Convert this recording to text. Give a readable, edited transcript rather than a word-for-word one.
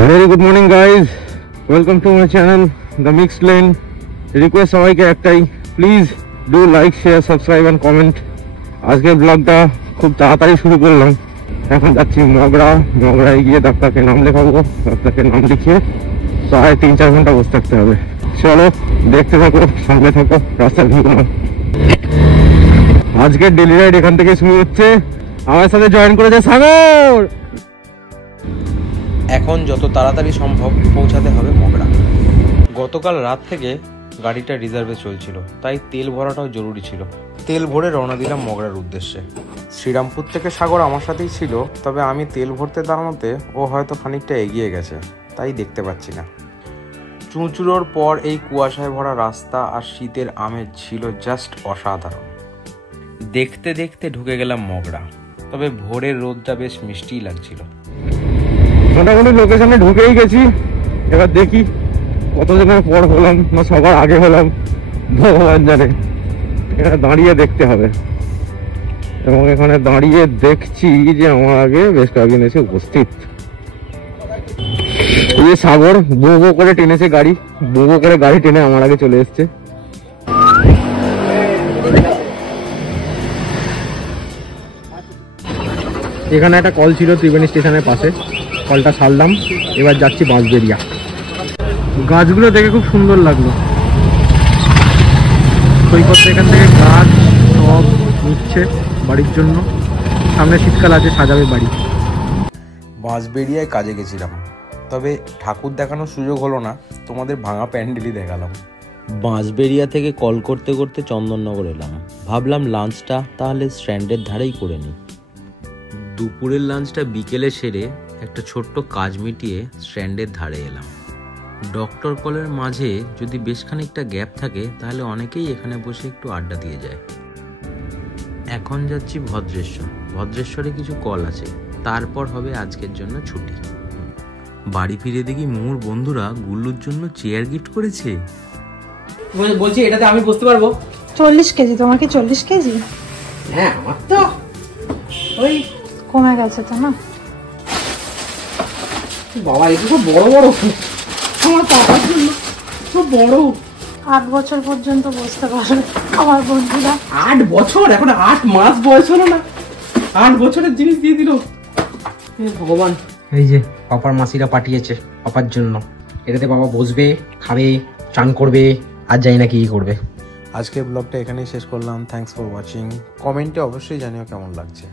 Very good morning guys, welcome to my channel The Mixed Lane. Request সবাইকে একটাই, please do like share subscribe and comment. আজকের ব্লগটা খুব তাড়াতাড়ি শুরু করলাম। এখন যাচ্ছি মগরায় গিয়ে ডাক্তারকে নাম লেখাবো। ডাক্তারকে নাম লিখিয়ে প্রায় 3-4 ঘন্টা বসে থাকতে হবে। চলো দেখতে থাকো, সামনে থাকো, রাস্তার ভিউ নাও। আজকের ডেলি রাইড এখান থেকে শুরু হচ্ছে। আমার সাথে জয়েন করেছে সাগর। এখন যত তাড়াতাড়ি সম্ভব পৌঁছাতে হবে মগরা। গতকাল রাত থেকে গাড়িটা রিজার্ভে চলছিল, তাই তেল ভরাটাও জরুরি ছিল। তেল ভরে রওনা দিলাম মগরার উদ্দেশ্যে। শ্রীরামপুর থেকে সাগর আমার সাথেই ছিল, তবে আমি তেল ভরতে দাঁড়ানোতে ও হয়তো খানিকটা এগিয়ে গেছে, তাই দেখতে পাচ্ছি না। চুঁচুড়োর পর এই কুয়াশায় ভরা রাস্তা আর শীতের আমেজ ছিল জাস্ট অসাধারণ। দেখতে দেখতে ঢুকে গেলাম মগরা, তবে ভোরের রোদটা বেশ মিষ্টিই লাগছিল। মোটামুটি লোকেশনে ঢুকেই গেছি। এবার দেখি কতজনের পর হলাম না সবার আগে হলাম, ভগবান জানে। এখানে দাঁড়িয়ে দেখতে হবে, এবং এখানে দাঁড়িয়ে দেখছি যে আমার আগে বেশ কয়েকজন এসে উপস্থিত। এই যে সাগর বো বো করে টেনেছে গাড়ি, বো বো করে গাড়ি টেনে আমার আগে চলে এসছে। এখানে একটা কল ছিল ত্রিবেণী স্টেশনের পাশে, কলটা সারলাম। এবার যাচ্ছি বাঁশবেড়িয়া। গাছগুলো দেখে খুব সুন্দর লাগলো। সৈকত এখান থেকে গাছ সব নিচ্ছে বাড়ির জন্য। সামনে শীতকাল আছে, সাজাবে বাড়ি। বাঁশবেড়িয়ায় কাজে গেছিলাম, তবে ঠাকুর দেখানোর সুযোগ হলো না, তোমাদের ভাঙা প্যান্ডেলই দেখালাম। বাঁশবেড়িয়া থেকে কল করতে করতে চন্দননগর এলাম। ভাবলাম লাঞ্চটা তাহলে স্ট্যান্ডের ধারেই করে নিই। দুপুরের লাঞ্চটা বিকেলে সেরে একটা ছোট্ট কাজ মিটিয়ে স্ট্যান্ডের ধারে এলাম। ডক্টর কলের মাঝে যদি বেশ খানিকটা গ্যাপ থাকে তাহলে অনেকেই এখানে বসে একটু আড্ডা দিয়ে যায়। এখন যাচ্ছি ভদ্রেশ্বরে কিছু কল আছে, তারপর হবে আজকের জন্য ছুটি। বাড়ি ফিরে দেখি মোর বন্ধুরা গুল্লুর জন্য চেয়ার গিফট করেছে। বলছি এটাতে আমি বুঝতে পারবো। 40 কেজি, তোমার কি 40 কেজি? হ্যাঁ আমার তো ওই কমে গেছে তো না? বাবা এগুলো সব বড় বড়, আমার পাপার জন্য সব বড়। 8 বছর পর্যন্ত বসতে পারবে আমার বন্ধুরা। 8 বছর? এখন 8 মাস বয়স হলো না, 8 বছরের জিনিস দিয়ে দিল। ভগবান, এই যে পাপার মাসিরা পাঠিয়েছে পাপার জন্য। এটাতে বাবা বসবে, খাবে, চান করবে, আর জানি না কি করবে। আজকের ব্লগটা এখানেই শেষ করলাম। Thanks for watching. কমেন্টে অবশ্যই জানিও কেমন লাগছে।